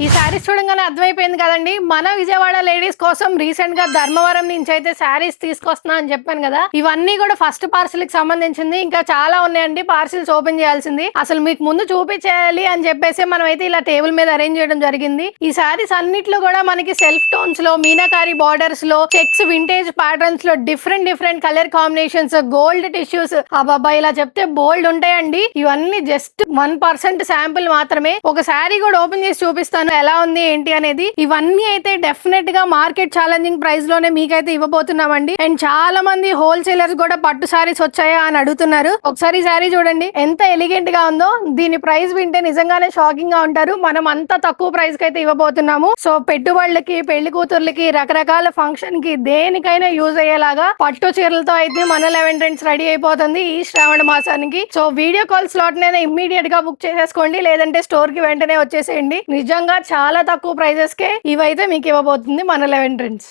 ఈ శారీస్ చూడంగానే అర్థమైపోయింది కదండి. మన విజయవాడ లేడీస్ కోసం రీసెంట్ గా ధర్మవరం నుంచి అయితే శారీస్ తీసుకొస్తున్నా అని చెప్పాను కదా. ఇవన్నీ కూడా ఫస్ట్ పార్సల్ కి సంబంధించింది. ఇంకా చాలా ఉన్నాయండి పార్సిల్స్ ఓపెన్ చేయాల్సింది. అసలు మీకు ముందు చూపించేయాలి అని చెప్పేసి మనం అయితే ఇలా టేబుల్ మీద అరేంజ్ చేయడం జరిగింది. ఈ శారీస్ అన్నిట్లో కూడా మనకి సెల్ఫ్ టోన్స్ లో, మీనాకారి బార్డర్స్ లో, చెక్స్ వింటేజ్ ప్యాటర్న్స్ లో different colour combinations, gold tissues, అబ్బాబా ఇలా చెప్తే బోల్డ్ ఉంటాయండి. ఇవన్నీ జస్ట్ 1% శాంపుల్ మాత్రమే. ఒక శారీ కూడా ఓపెన్ చేసి చూపిస్తాను ఎలా ఉంది ఏంటి అనేది. ఇవన్నీ అయితే డెఫినెట్ గా మార్కెట్ ఛాలెంజింగ్ ప్రైస్ లోనే మీకైతే ఇవ్వబోతున్నామండి. అండ్ చాలా మంది హోల్సేలర్స్ కూడా పట్టు సారీస్ వచ్చాయా అని అడుగుతున్నారు. ఒకసారి శారీ చూడండి ఎంత ఎలిగెంట్ గా ఉందో. దీని ప్రైస్ వింటే నిజంగానే షాకింగ్ గా ఉంటారు. మనం అంత తక్కువ ప్రైస్ కి అయితే ఇవ్వబోతున్నాము. సో పెట్టుబడులకి, పెళ్లి కూతుర్లకి, రకరకాల ఫంక్షన్ కి దేనికైనా యూజ్ అయ్యేలాగా పట్టు చీరలతో అయితే మన 11 ట్రెండ్స్ రెడీ అయిపోతుంది ఈ శ్రావణ మాసానికి. సో వీడియో కాల్ స్లాట్ నైనా ఇమ్మీడియట్ గా బుక్ చేసేసుకోండి, లేదంటే స్టోర్ కి వెంటనే వచ్చేసేయండి. నిజంగా చాలా తక్కువ ప్రైజెస్ కే ఇవైతే మీకు ఇవ్వబోతుంది మన 11 ట్రెండ్స్.